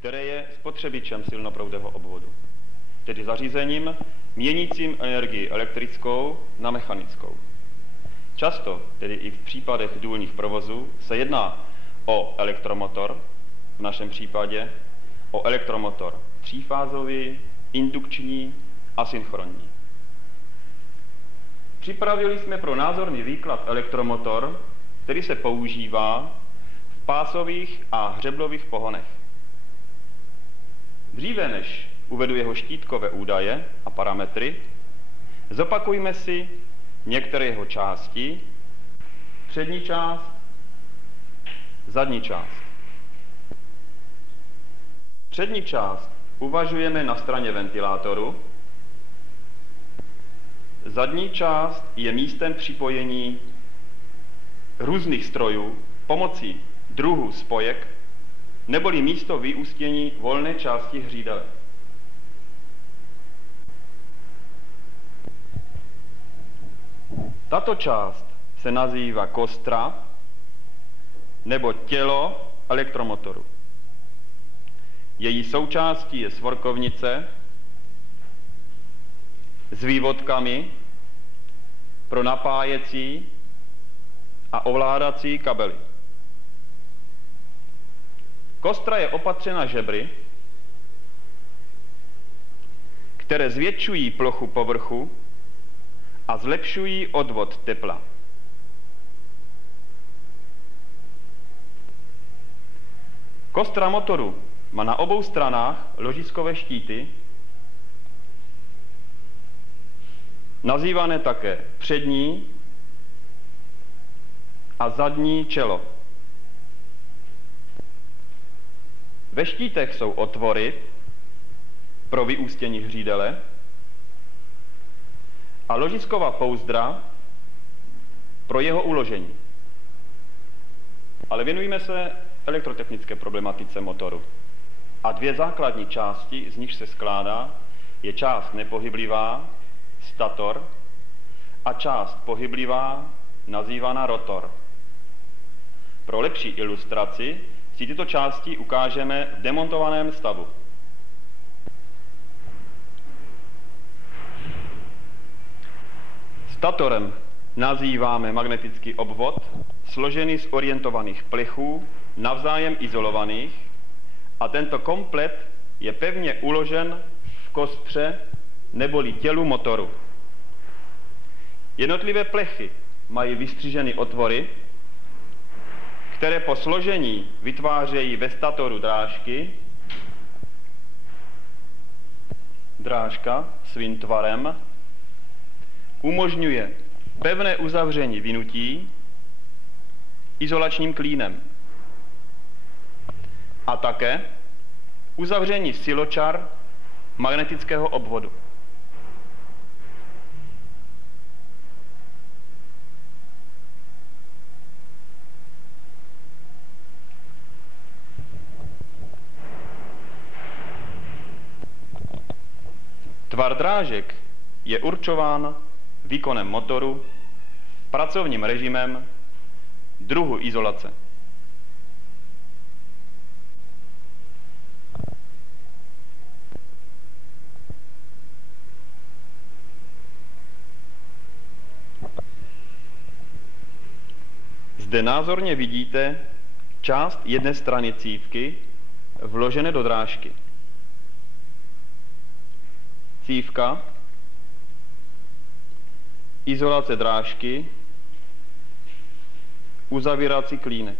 které je spotřebičem silnoproudého obvodu, tedy zařízením měnícím energii elektrickou na mechanickou. Často, tedy i v případech důlních provozů, se jedná o elektromotor, v našem případě o elektromotor třífázový, indukční a synchronní. Připravili jsme pro názorný výklad elektromotor, který se používá v pásových a hřeblových pohonech. Dříve než uvedu jeho štítkové údaje a parametry, zopakujme si některé jeho části, přední část, zadní část. Přední část uvažujeme na straně ventilátoru, zadní část je místem připojení různých strojů pomocí druhů spojek, neboli místo vyústění volné části hřídele. Tato část se nazývá kostra nebo tělo elektromotoru. Její součástí je svorkovnice s vývodkami pro napájecí a ovládací kabely. Kostra je opatřena žebry, které zvětšují plochu povrchu a zlepšují odvod tepla. Kostra motoru má na obou stranách ložiskové štíty, nazývané také přední a zadní čelo. Ve štítech jsou otvory pro vyústění hřídele a ložisková pouzdra pro jeho uložení. Ale věnujeme se elektrotechnické problematice motoru. A dvě základní části, z nich se skládá, je část nepohyblivá, stator, a část pohyblivá, nazývaná rotor. Pro lepší ilustraci si tyto části ukážeme v demontovaném stavu. Statorem nazýváme magnetický obvod, složený z orientovaných plechů, navzájem izolovaných, a tento komplet je pevně uložen v kostře neboli tělu motoru. Jednotlivé plechy mají vystříženy otvory, které po složení vytvářejí ve statoru drážky. Drážka svým tvarem umožňuje pevné uzavření vinutí izolačním klínem a také uzavření siločar magnetického obvodu. Tvar drážek je určován výkonem motoru, pracovním režimem, druhu izolace. Zde názorně vidíte část jedné strany cívky vložené do drážky. Cívka, izolace drážky, uzavírací klínek.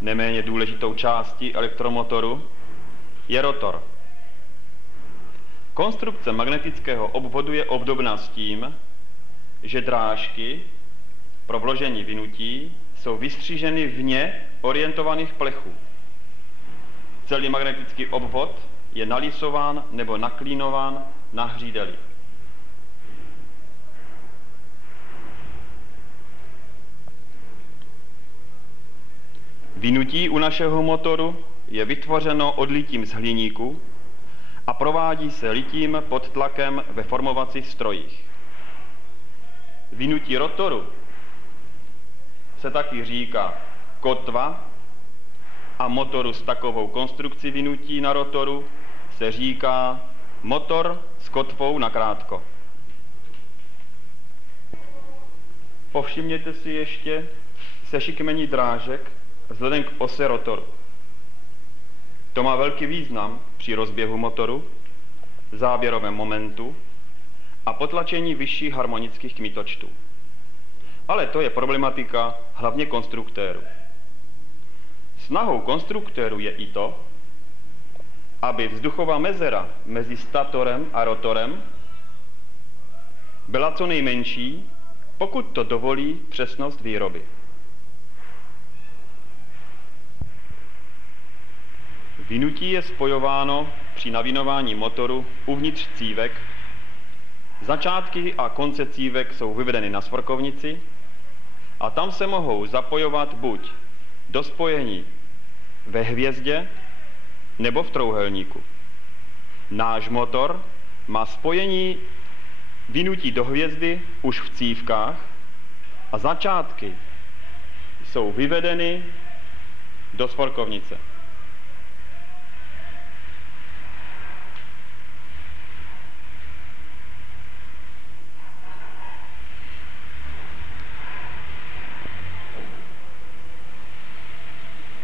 Neméně důležitou částí elektromotoru je rotor. Konstrukce magnetického obvodu je obdobná s tím, že drážky pro vložení vinutí jsou vystříženy vně orientovaných plechů. Celý magnetický obvod je nalisován nebo naklínován na hřídeli. Vinutí u našeho motoru je vytvořeno odlitím z hliníku a provádí se litím pod tlakem ve formovacích strojích. Vinutí rotoru se taky říká kotva a motoru s takovou konstrukcí vynutí na rotoru se říká motor s kotvou nakrátko. Povšimněte si ještě sešikmení drážek vzhledem k ose rotoru. To má velký význam při rozběhu motoru, záběrovém momentu a potlačení vyšších harmonických kmitočtů. Ale to je problematika hlavně konstruktéru. Snahou konstruktéru je i to, aby vzduchová mezera mezi statorem a rotorem byla co nejmenší, pokud to dovolí přesnost výroby. Vynutí je spojováno při navinování motoru uvnitř cívek. Začátky a konce cívek jsou vyvedeny na svorkovnici a tam se mohou zapojovat buď do spojení ve hvězdě nebo v trouhelníku. Náš motor má spojení vynutí do hvězdy už v cívkách a začátky jsou vyvedeny do svorkovnice.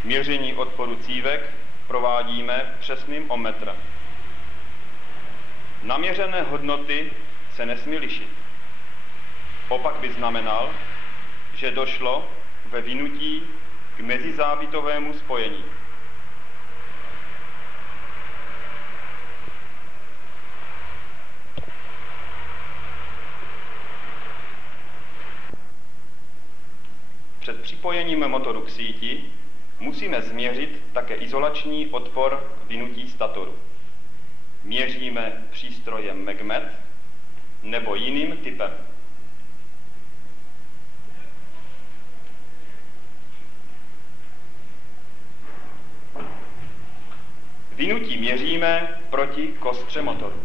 Měření odporu cívek provádíme přesným ohmmetrem. Naměřené hodnoty se nesmí lišit. Opak by znamenal, že došlo ve vynutí k mezizávitovému spojení. Před připojením motoru k síti musíme změřit také izolační odpor vynutí statoru. Měříme přístrojem MEGMET nebo jiným typem. Vynutí měříme proti kostře motoru.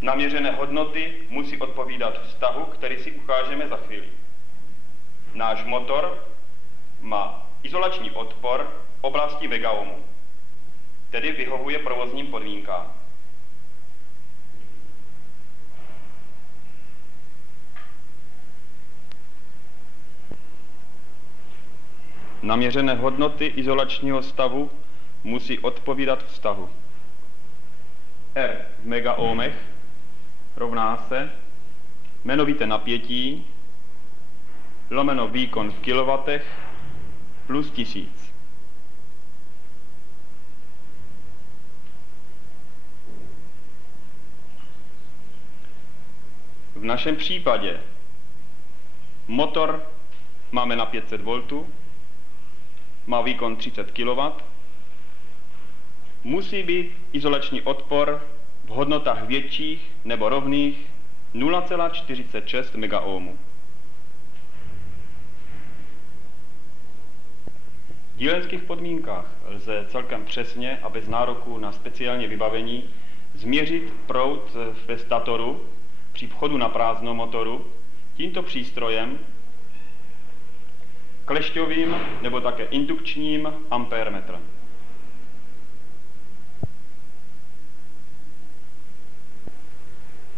Naměřené hodnoty musí odpovídat vztahu, který si ukážeme za chvíli. Náš motor má izolační odpor v oblasti Vega-ohmu, tedy vyhovuje provozním podmínkám. Naměřené hodnoty izolačního stavu musí odpovídat vztahu. R v megaohmech rovná se jmenovité napětí lomeno výkon v kilowatech plus 1000. V našem případě motor máme na 500 V, má výkon 30 kW, musí být izolační odpor v hodnotách větších nebo rovných 0,46 megaohmů. V dílenských podmínkách lze celkem přesně a bez nároku na speciální vybavení změřit proud ve statoru při vchodu na prázdno motoru tímto přístrojem, klešťovým nebo také indukčním ampérmetrem.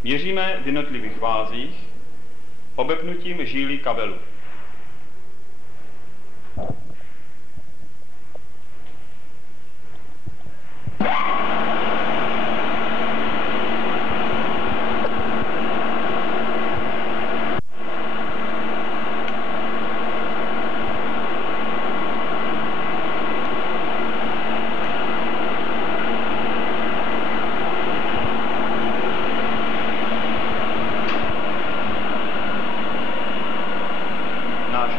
Měříme v jednotlivých fázích obepnutím žíly kabelu.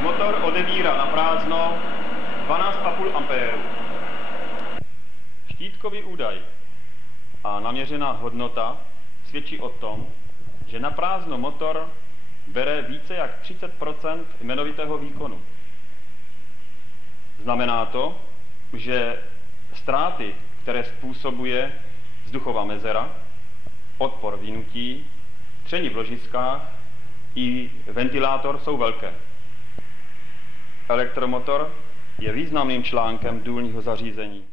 Motor odebírá na prázdno 12,5 ampérů. Štítkový údaj a naměřená hodnota svědčí o tom, že na prázdno motor bere více jak 30% jmenovitého výkonu. Znamená to, že ztráty, které způsobuje vzduchová mezera, odpor vynutí, tření v ložiskách i ventilátor jsou velké. Elektromotor je významným článkem důlního zařízení.